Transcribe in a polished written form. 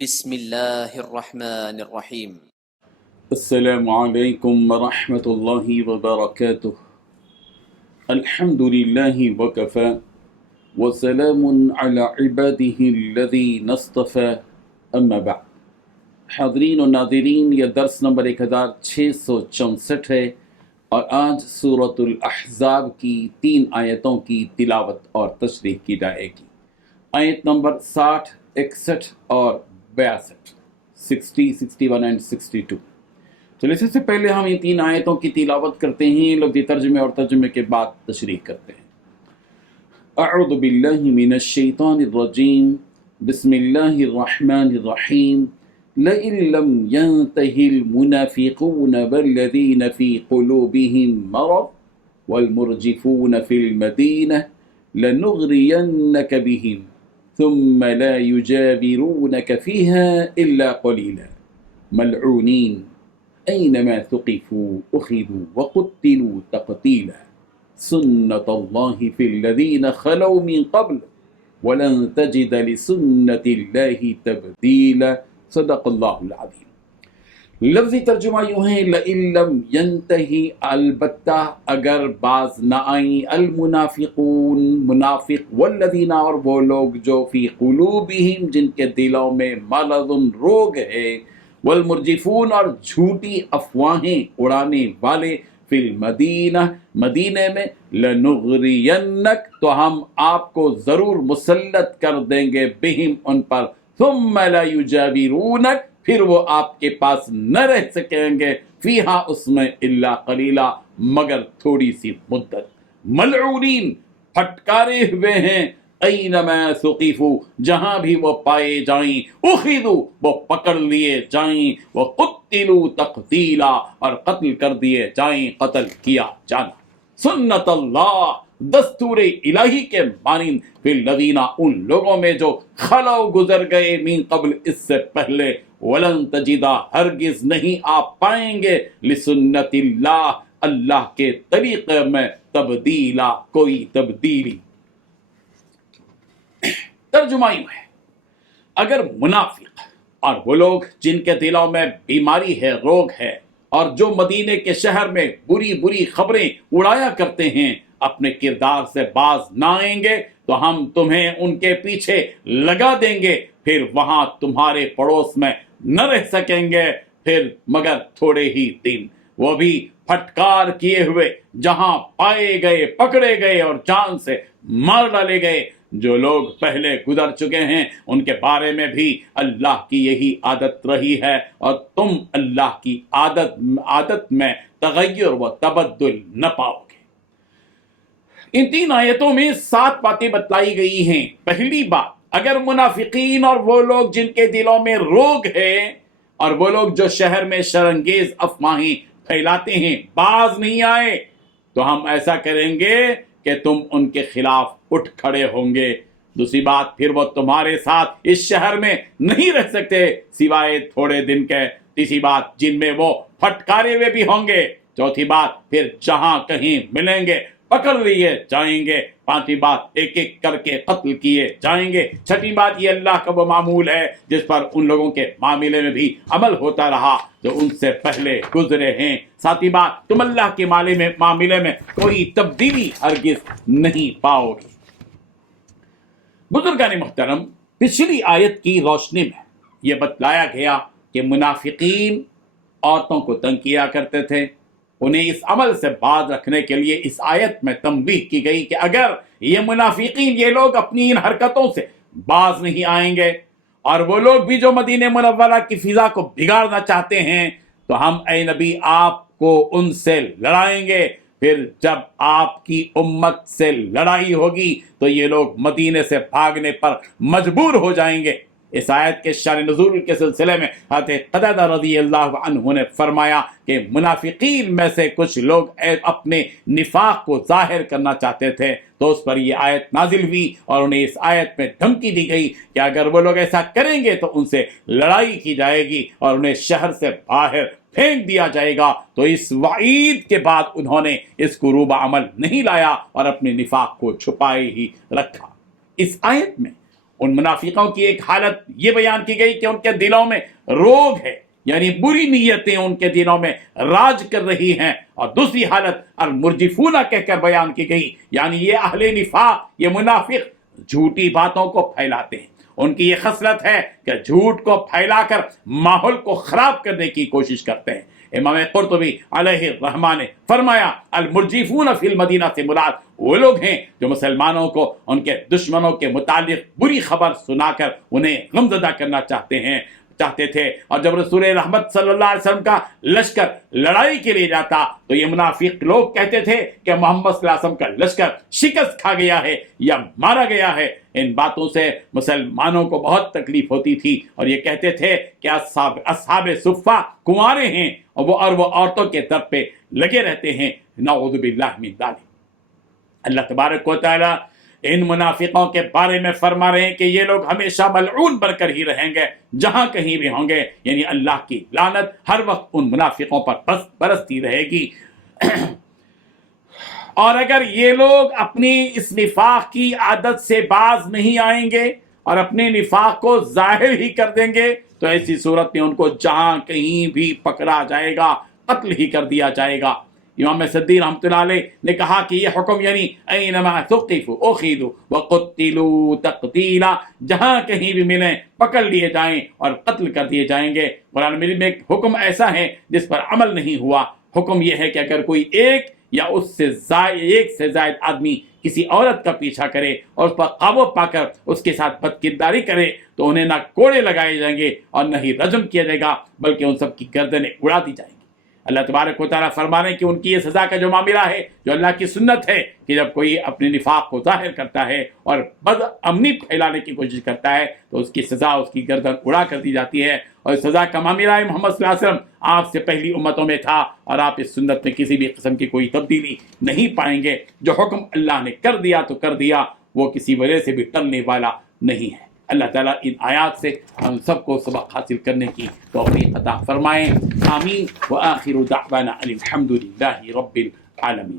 بسم اللہ الرحمن الرحیم۔ السلام علیکم ورحمۃ اللہ وبرکاتہ۔ الحمد للہ وکفی وسلام علی عباده الذین اصطفی، اما بعد۔ حاضرین و ناظرین، یہ درس نمبر 1664 ہے اور آج سورۃ الاحزاب کی 3 آیتوں کی تلاوت اور تشریح کی جائے گی۔ آیت نمبر 60، 61 اور 62، 60، 61 اور 62۔ چلے اس سے پہلے ہم یہ 3 آیتوں کی تلاوت کرتے ہیں، لفظی ترجمے اور ترجمے کے بعد تشریح کرتے ہیں۔ اعوذ باللہ من الشیطان الرجیم، بسم اللہ الرحمن الرحیم۔ لئن لم ينتهِ المنافقون والذین فی قلوبهم مرض والمرجفون فی المدینہ لنغرینک بهم ثم لا يجاورونك فيها إلا قليلا ملعونين أينما ثقفوا أخذوا وقتلوا تقتيلا سنة الله في الذين خلوا من قبل ولن تجد لسنة الله تبديلا صدق الله العظيم۔ لفظی ترجمہ یوں ہے، لئن لم ینتہی، البتہ اگر باز نہ آئیں، المنافقون، منافق، والذین، اور وہ لوگ جو فی قلوبہم، جن کے دلوں میں مرض، روگ ہے، والمرجفون، اور جھوٹی افواہیں اڑانے والے، فی المدینہ، مدینے میں، لنغرینک، تو ہم آپ کو ضرور مسلط کر دیں گے، بہم، ان پر، ثم لا یجاورونک، پھر وہ آپ کے پاس نہ رہ سکیں گے، فیہا، اس میں، الا قلیلا، مگر تھوڑی سی مدت، ملعونین، پھٹکارے ہوئے ہیں، اینما ثقفوا، جہاں بھی وہ پائے جائیں، اخذوا، وہ پکڑ لیے جائیں، وقتلوا تقتیلا، اور قتل کر دیے جائیں، قتل کیا جانا۔ سنت اللہ، دستور الہی کے مانند، فی الذین، ان لوگوں میں جو خلو، گزر گئے، من قبل، اس سے پہلے، ولن تجدہ، ہرگز نہیں آپ پائیں گے، لسنت اللہ، اللہ کے طریقے میں، تبدیلا، کوئی تبدیلی۔ ترجمہ یوں ہے، اگر منافق اور وہ لوگ جن کے دلوں میں بیماری ہے، روگ ہے، اور جو مدینے کے شہر میں بری بری خبریں اڑایا کرتے ہیں، اپنے کردار سے باز نہ آئیں گے تو ہم تمہیں ان کے پیچھے لگا دیں گے، پھر وہاں تمہارے پڑوس میں نہ رہ سکیں گے، پھر مگر تھوڑے ہی دن، وہ بھی پھٹکار کیے ہوئے، جہاں پائے گئے، پکڑے گئے اور جان سے مار ڈالے گئے۔ جو لوگ پہلے گزر چکے ہیں ان کے بارے میں بھی اللہ کی یہی عادت رہی ہے، اور تم اللہ کی عادت میں تغیر و تبدل نہ پاؤ گے۔ ان 3 آیتوں میں 7 باتیں بتلائی گئی ہیں۔ پہلی بات، اگر منافقین اور وہ لوگ جن کے دلوں میں روگ ہے، اور وہ لوگ جو شہر میں شرانگیز افواہیں پھیلاتے ہیں، باز نہیں آئے، تو ہم ایسا کریں گے کہ تم ان کے خلاف اٹھ کھڑے ہوں گے۔ دوسری بات، پھر وہ تمہارے ساتھ اس شہر میں نہیں رہ سکتے سوائے تھوڑے دن کے۔ تیسری بات، جن میں وہ پھٹکارے ہوئے بھی ہوں گے۔ چوتھی بات، پھر جہاں کہیں ملیں گے پکڑ لیے جائیں گے۔ پانچویں بات، ایک ایک کر کے قتل کیے جائیں گے۔ چھٹی بات، یہ اللہ کا وہ معمول ہے جس پر ان لوگوں کے معاملے میں بھی عمل ہوتا رہا جو ان سے پہلے گزرے ہیں۔ ساتویں بات، تم اللہ کے معاملے میں کوئی تبدیلی ہرگز نہیں پاؤ گے۔ بزرگان محترم، پچھلی آیت کی روشنی میں یہ بتلایا گیا کہ منافقین عورتوں کو تنگ کیا کرتے تھے۔ انہیں اس عمل سے باز رکھنے کے لیے اس آیت میں تنبیہ کی گئی کہ اگر یہ منافقین، یہ لوگ اپنی ان حرکتوں سے باز نہیں آئیں گے، اور وہ لوگ بھی جو مدینہ منورہ کی فضا کو بگاڑنا چاہتے ہیں، تو ہم اے نبی آپ کو ان سے لڑائیں گے۔ پھر جب آپ کی امت سے لڑائی ہوگی تو یہ لوگ مدینے سے بھاگنے پر مجبور ہو جائیں گے۔ اس آیت کے شان نزول کے سلسلے میں حضرت قتادہ رضی اللہ عنہ نے فرمایا کہ منافقین میں سے کچھ لوگ اپنے نفاق کو ظاہر کرنا چاہتے تھے، تو اس پر یہ آیت نازل ہوئی اور انہیں اس آیت میں دھمکی دی گئی کہ اگر وہ لوگ ایسا کریں گے تو ان سے لڑائی کی جائے گی اور انہیں شہر سے باہر پھینک دیا جائے گا۔ تو اس وعید کے بعد انہوں نے اس کو روبہ عمل نہیں لایا اور اپنے نفاق کو چھپائے ہی رکھا۔ اس آیت میں ان منافقوں کی ایک حالت یہ بیان کی گئی کہ ان کے دلوں میں روگ ہے، یعنی بری نیتیں ان کے دلوں میں راج کر رہی ہیں، اور دوسری حالت المرجفون کہہ کر بیان کی گئی، یعنی یہ اہل نفاق، یہ منافق جھوٹی باتوں کو پھیلاتے ہیں۔ ان کی یہ خصلت ہے کہ جھوٹ کو پھیلا کر ماحول کو خراب کرنے کی کوشش کرتے ہیں۔ امام قرطبی علیہ الرحمہ نے فرمایا المرجفون فی المدینہ سے مراد وہ لوگ ہیں جو مسلمانوں کو ان کے دشمنوں کے متعلق بری خبر سنا کر انہیں غمزدہ کرنا چاہتے تھے، اور جب رسول رحمت صلی اللہ علیہ وسلم کا لشکر لڑائی کے لیے جاتا تو یہ منافق لوگ کہتے تھے کہ محمد صلی اللہ علیہ وسلم کا لشکر شکست کھا گیا ہے یا مارا گیا ہے۔ ان باتوں سے مسلمانوں کو بہت تکلیف ہوتی تھی، اور یہ کہتے تھے کہ اصحاب صفہ کنوارے ہیں اور وہ عورتوں کے در پہ لگے رہتے ہیں، نعوذ باللہ من ذالک۔ اللہ تبارک و تعالی ان منافقوں کے بارے میں فرما رہے ہیں کہ یہ لوگ ہمیشہ ملعون بن کر ہی رہیں گے جہاں کہیں بھی ہوں گے، یعنی اللہ کی لعنت ہر وقت ان منافقوں پر برستی رہے گی۔ اور اگر یہ لوگ اپنی اس نفاق کی عادت سے باز نہیں آئیں گے اور اپنے نفاق کو ظاہر ہی کر دیں گے تو ایسی صورت میں ان کو جہاں کہیں بھی پکڑا جائے گا قتل ہی کر دیا جائے گا۔ امام سدی رحمۃ اللہ علیہ نے کہا کہ یہ حکم یعنی اینما ثقفوا اخذوا وقتلوا تقتیلا، جہاں کہیں بھی ملیں پکڑ لیے جائیں اور قتل کر دیے جائیں گے۔ قرآن مجید میں ایک حکم ایسا ہے جس پر عمل نہیں ہوا۔ حکم یہ ہے کہ اگر کوئی ایک یا اس سے زائد آدمی کسی عورت کا پیچھا کرے اور اس پر قابو پا کر اس کے ساتھ بد کرداری کرے تو انہیں نہ کوڑے لگائے جائیں گے اور نہ ہی رجم کیا جائے گا، بلکہ ان سب کی گردنیں اڑا دی جائیں گی۔ اللہ تبارک و تعالیٰ فرما رہے ہیں کہ ان کی یہ سزا کا جو معاملہ ہے، جو اللہ کی سنت ہے کہ جب کوئی اپنے نفاق کو ظاہر کرتا ہے اور بد امنی پھیلانے کی کوشش کرتا ہے تو اس کی سزا اس کی گردن اڑا کر دی جاتی ہے، اور اس سزا کا معاملہ ہے محمد صلی اللہ علیہ وسلم آپ سے پہلی امتوں میں تھا، اور آپ اس سنت میں کسی بھی قسم کی کوئی تبدیلی نہیں پائیں گے۔ جو حکم اللہ نے کر دیا تو کر دیا، وہ کسی وجہ سے بھی ٹلنے والا نہیں ہے۔ اللہ تعالیٰ ان آیات سے ہم سب کو سبق حاصل کرنے کی توفیق عطا فرمائیں، آمین۔ وآخر دعوانا الحمد للہ رب العالمین۔